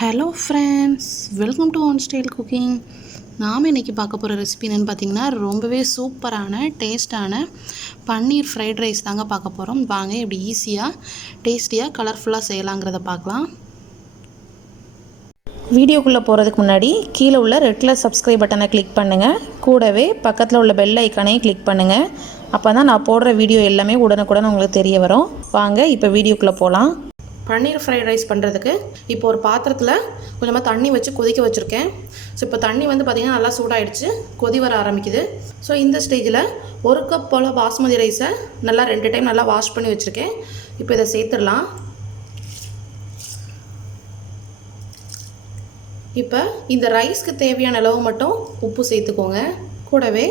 Hello friends, welcome to Untitled cooking. நாம் இன்றைக்கி பார்க்க போகிற ரெசிபி என்னென்னு பார்த்தீங்கன்னா ரொம்பவே சூப்பரான டேஸ்ட்டான பன்னீர் ஃப்ரைட் ரைஸ் தாங்க பார்க்க போகிறோம். வாங்க இப்படி ஈஸியாக டேஸ்டியாக கலர்ஃபுல்லாக செய்யலாங்கிறத பார்க்கலாம். வீடியோக்குள்ளே போகிறதுக்கு முன்னாடி கீழே உள்ள ரெட் கலர் சப்ஸ்கிரைப் பட்டனை கிளிக் பண்ணுங்கள். கூடவே பக்கத்தில் உள்ள பெல் ஐக்கானையும் கிளிக் பண்ணுங்கள். அப்போ தான் நான் போடுற வீடியோ எல்லாமே உடனுக்குடன் உங்களுக்கு தெரிய வரும். வாங்க இப்போ வீடியோக்குள்ளே போகலாம். பன்னீர் ஃப்ரைட் ரைஸ் பண்ணுறதுக்கு இப்போ ஒரு பாத்திரத்தில் கொஞ்சமாக தண்ணி வச்சு கொதிக்க வச்சுருக்கேன். ஸோ இப்போ தண்ணி வந்து பார்த்திங்கன்னா நல்லா சூடாகிடுச்சு, கொதி வர ஆரம்பிக்குது. ஸோ இந்த ஸ்டேஜில் ஒரு கப் போல் பாஸ்மதி ரைஸை நல்லா 2 டைம் நல்லா வாஷ் பண்ணி வச்சுருக்கேன். இப்போ இதை சேர்த்துடலாம். இப்போ இந்த ரைஸ்க்கு தேவையான அளவு மட்டும் உப்பு சேர்த்துக்கோங்க. கூடவே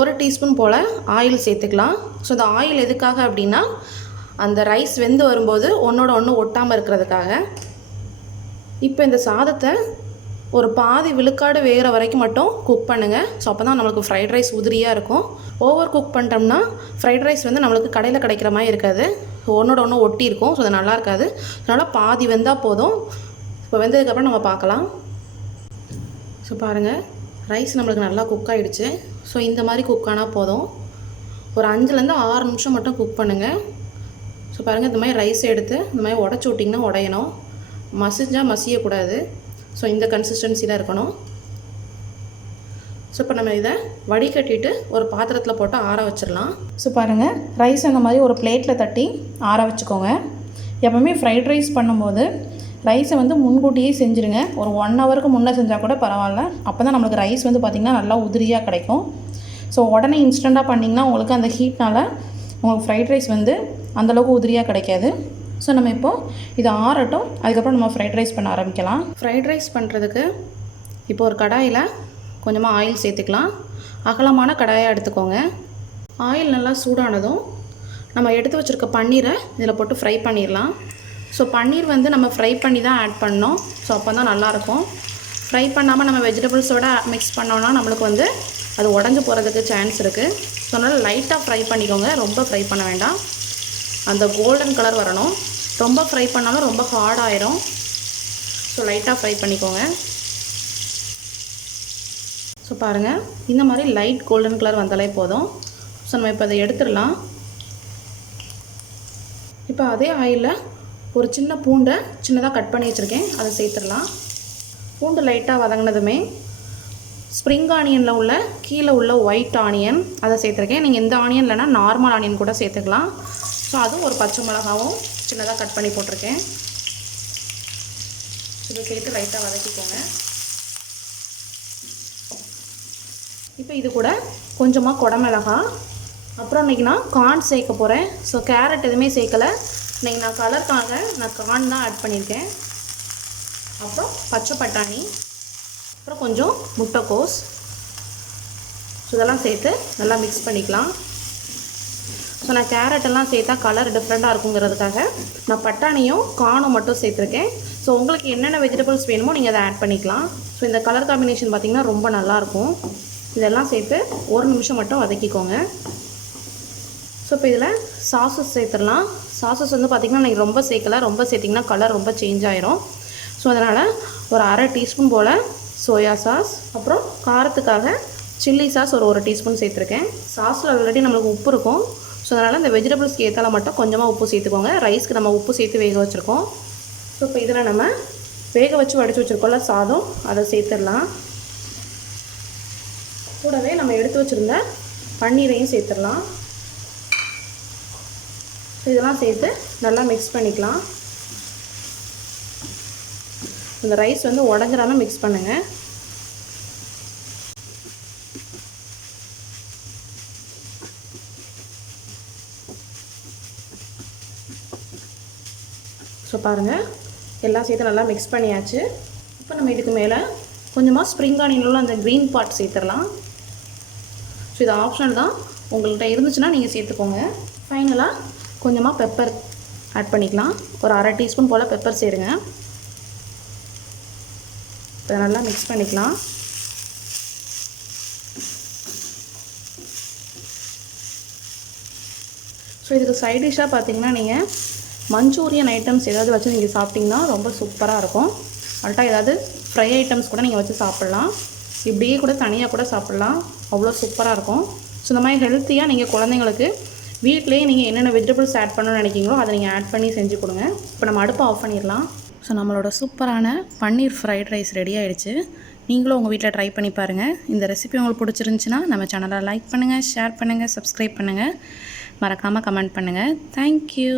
1 டீஸ்பூன் போல் ஆயில் சேர்த்துக்கலாம். ஸோ இந்த ஆயில் எதுக்காக அப்படின்னா அந்த ரைஸ் வெந்து வரும்போது ஒன்றோட ஒன்று ஒட்டாமல் இருக்கிறதுக்காக. இப்போ இந்த சாதத்தை ஒரு பாதி விழுக்காடு வேகிற வரைக்கும் மட்டும் குக் பண்ணுங்கள். ஸோ அப்போ தான் நம்மளுக்கு ஃப்ரைட் ரைஸ் உதிரியாக இருக்கும். ஓவர் குக் பண்ணிட்டோம்னா ஃப்ரைட் ரைஸ் வந்து நம்மளுக்கு கடையில் கிடைக்கிற மாதிரி இருக்காது, ஒன்றோட ஒன்று ஒட்டி இருக்கும். ஸோ அது நல்லா இருக்காது. அதனால் பாதி வெந்தால் போதும். இப்போ வெந்ததுக்கப்புறம் நம்ம பார்க்கலாம். ஸோ பாருங்கள், ரைஸ் நம்மளுக்கு நல்லா குக் ஆகிடுச்சு. ஸோ இந்த மாதிரி குக் ஆனால் போதும். ஒரு 5லேருந்து 6 நிமிஷம் மட்டும் குக் பண்ணுங்கள். ஸோ பாருங்கள், இந்த மாதிரி ரைஸ் எடுத்து இந்த மாதிரி உடச்சி விட்டிங்கன்னா உடையணும், மசிஞ்சால் மசியக்கூடாது. ஸோ இந்த கன்சிஸ்டன்சியில் இருக்கணும். ஸோ இப்போ நம்ம இதை வடிகட்டிட்டு ஒரு பாத்திரத்தில் போட்டு ஆற வச்சிடலாம். ஸோ பாருங்கள், ரைஸ் அந்த மாதிரி ஒரு பிளேட்டில் தட்டி ஆற வச்சுக்கோங்க. எப்போவுமே ஃப்ரைட் ரைஸ் பண்ணும்போது ரைஸை வந்து முன்கூட்டியே செஞ்சுருங்க. ஒரு 1 ஹவருக்கு முன்னே செஞ்சால் கூட பரவாயில்ல. அப்போ தான் நம்மளுக்கு ரைஸ் வந்து பார்த்திங்கன்னா நல்லா உதிரியாக கிடைக்கும். ஸோ உடனே இன்ஸ்டண்ட்டாக பண்ணிங்கன்னா உங்களுக்கு அந்த ஹீட்னால் உங்களுக்கு ஃப்ரைட் ரைஸ் வந்து அந்தளவுக்கு உதிரியாக கிடைக்காது. ஸோ நம்ம இப்போது இதை ஆறட்டும், அதுக்கப்புறம் நம்ம ஃப்ரைட் ரைஸ் பண்ண ஆரம்பிக்கலாம். ஃப்ரைட் ரைஸ் பண்ணுறதுக்கு இப்போ ஒரு கடாயில் கொஞ்சமாக ஆயில் சேர்த்துக்கலாம். அகலமான கடாயாக எடுத்துக்கோங்க. ஆயில் நல்லா சூடானதும் நம்ம எடுத்து வச்சுருக்க பன்னீரை இதில் போட்டு ஃப்ரை பண்ணிடலாம். ஸோ பன்னீர் வந்து நம்ம ஃப்ரை பண்ணி தான் ஆட் பண்ணோம். ஸோ அப்போ தான் நல்லாயிருக்கும். ஃப்ரை பண்ணாமல் நம்ம வெஜிடபிள்ஸோடு மிக்ஸ் பண்ணோன்னா நம்மளுக்கு வந்து அது உடஞ்சி போகிறதுக்கு சான்ஸ் இருக்குது. ஸோ அதனால் லைட்டாக ஃப்ரை பண்ணிக்கோங்க, ரொம்ப ஃப்ரை பண்ண வேண்டாம். அந்த கோல்டன் கலர் வரணும். ரொம்ப ஃப்ரை பண்ணாலும் ரொம்ப ஹார்ட் ஆயிரும். ஸோ லைட்டாக ஃப்ரை பண்ணிக்கோங்க. ஸோ பாருங்கள், இந்த மாதிரி லைட் கோல்டன் கலர் வந்தாலே போதும். ஸோ நம்ம இப்போ அதை எடுத்துடலாம். இப்போ அதே ஆயிலில் ஒரு சின்ன பூண்டை சின்னதாக கட் பண்ணி வச்சுருக்கேன், அதை சேர்த்துடலாம். பூண்டு லைட்டாக வதங்கினதுமே ஸ்ப்ரிங் ஆனியனில் உள்ள கீழே உள்ள ஒயிட் ஆனியன் அதை சேர்த்துருக்கேன். நீங்கள் எந்த ஆனியன் இல்லைனா நார்மல் ஆனியன் கூட சேர்த்துக்கலாம். ஸோ அதுவும் ஒரு பச்சை மிளகாவும் சின்னதாக கட் பண்ணி போட்டிருக்கேன். இதை சேர்த்து லைட்டாக வதக்கிக்கோங்க. இப்போ இது கூட கொஞ்சமாக குடமிளகா, அப்புறம் இன்றைக்கி நான் கார்ன் சேர்க்க போகிறேன். ஸோ கேரட் எதுவுமே சேர்க்கலை. இன்றைக்கி நான் கலருக்காக நான் கார்ன் தான் ஆட் பண்ணியிருக்கேன். அப்புறம் பச்சை பட்டாணி, அப்புறம் கொஞ்சம் முட்டைக்கோஸ். ஸோ இதெல்லாம் சேர்த்து நல்லா மிக்ஸ் பண்ணிக்கலாம். ஸோ நான் கேரட்டெல்லாம் சேர்த்தா கலர் டிஃப்ரெண்ட்டாக இருக்குங்கிறதுக்காக நான் பட்டாணியும் கார்னும் மட்டும் சேர்த்துருக்கேன். ஸோ உங்களுக்கு என்னென்ன வெஜிடபிள்ஸ் வேணுமோ நீங்கள் அதை ஆட் பண்ணிக்கலாம். ஸோ இந்த கலர் காம்பினேஷன் பார்த்திங்கன்னா ரொம்ப நல்லாயிருக்கும். இதெல்லாம் சேர்த்து 1 நிமிஷம் மட்டும் வதக்கிக்கோங்க. ஸோ இப்போ இதில் சாஸஸ் சேர்த்துடலாம். சாஸஸ் வந்து பார்த்திங்கன்னா நீங்கள் ரொம்ப சேர்க்கலை, ரொம்ப சேர்த்திங்கன்னா கலர் ரொம்ப சேஞ்ச் ஆயிரும். ஸோ அதனால் ஒரு 1/2 டீஸ்பூன் போல் சோயா சாஸ், அப்புறம் காரத்துக்காக சில்லி சாஸ் ஒரு 1 டீஸ்பூன் சேர்த்துருக்கேன். சாஸில் ஆல்ரெடி நம்மளுக்கு உப்பு இருக்கும். ஸோ அதனால் இந்த வெஜிடபிள்ஸ்க்கு ஏற்றால மட்டும் கொஞ்சமாக உப்பு சேர்த்துக்கோங்க. ரைஸ்க்கு நம்ம உப்பு சேர்த்து வேக வச்சுருக்கோம். ஸோ இப்போ இதில் நம்ம வேக வச்சு வடித்து வச்சுருக்கோம்ல சாதம், அதை சேர்த்துடலாம். கூடவே நம்ம எடுத்து வச்சுருந்த பன்னீரையும் சேர்த்துடலாம். இதெல்லாம் சேர்த்து நல்லா மிக்ஸ் பண்ணிக்கலாம். இந்த ரைஸ் வந்து உடஞ்சிடாமல் மிக்ஸ் பண்ணுங்கள். ஸோ பாருங்கள், எல்லாம் சேர்த்து நல்லா மிக்ஸ் பண்ணியாச்சு. இப்போ நம்ம இதுக்கு மேலே கொஞ்சமாக ஸ்ப்ரிங் ஆனியனில் உள்ள அந்த க்ரீன் பார்ட் சேர்த்துடலாம். ஸோ இது ஆப்ஷனல் தான், உங்கள்கிட்ட இருந்துச்சுன்னா நீங்கள் சேர்த்துக்கோங்க. ஃபைனலாக கொஞ்சமாக பெப்பர் ஆட் பண்ணிக்கலாம். ஒரு 1/2 டீஸ்பூன் போல் பெப்பர் சேருங்க. இதை நல்லா மிக்ஸ் பண்ணிக்கலாம். ஸோ இதுக்கு சைட் டிஷ்ஷாக பார்த்திங்கன்னா நீங்கள் மஞ்சூரியன் ஐட்டம்ஸ் ஏதாவது வச்சு நீங்கள் சாப்பிட்டிங்கன்னா ரொம்ப சூப்பராக இருக்கும். அல்ட்டா ஏதாவது ஃப்ரை ஐட்டம்ஸ் கூட நீங்கள் வச்சு சாப்பிட்லாம். இப்படியே கூட தனியாக கூட சாப்பிட்லாம். அவ்வளோ சூப்பராக இருக்கும். ஸோ இந்த மாதிரி ஹெல்த்தியாக நீங்கள் குழந்தைங்களுக்கு வீட்டிலேயே நீங்கள் என்னென்ன வெஜிடபிள்ஸ் ஆட் பண்ணணும்னு நினைக்கிங்களோ அதை நீங்கள் ஆட் பண்ணி செஞ்சு கொடுங்க. இப்போ நம்ம அடுப்பை ஆஃப் பண்ணிடலாம். ஸோ நம்மளோட சூப்பரான பன்னீர் ஃப்ரைட் ரைஸ் ரெடி ஆகிடுச்சு. நீங்களும் உங்கள் வீட்டில் ட்ரை பண்ணி பாருங்கள். இந்த ரெசிபி உங்களுக்கு பிடிச்சிருந்துச்சின்னா நம்ம சேனலை லைக் பண்ணுங்கள், ஷேர் பண்ணுங்கள், சப்ஸ்கிரைப் பண்ணுங்கள், மறக்காமல் கமெண்ட் பண்ணுங்கள். தேங்க்யூ.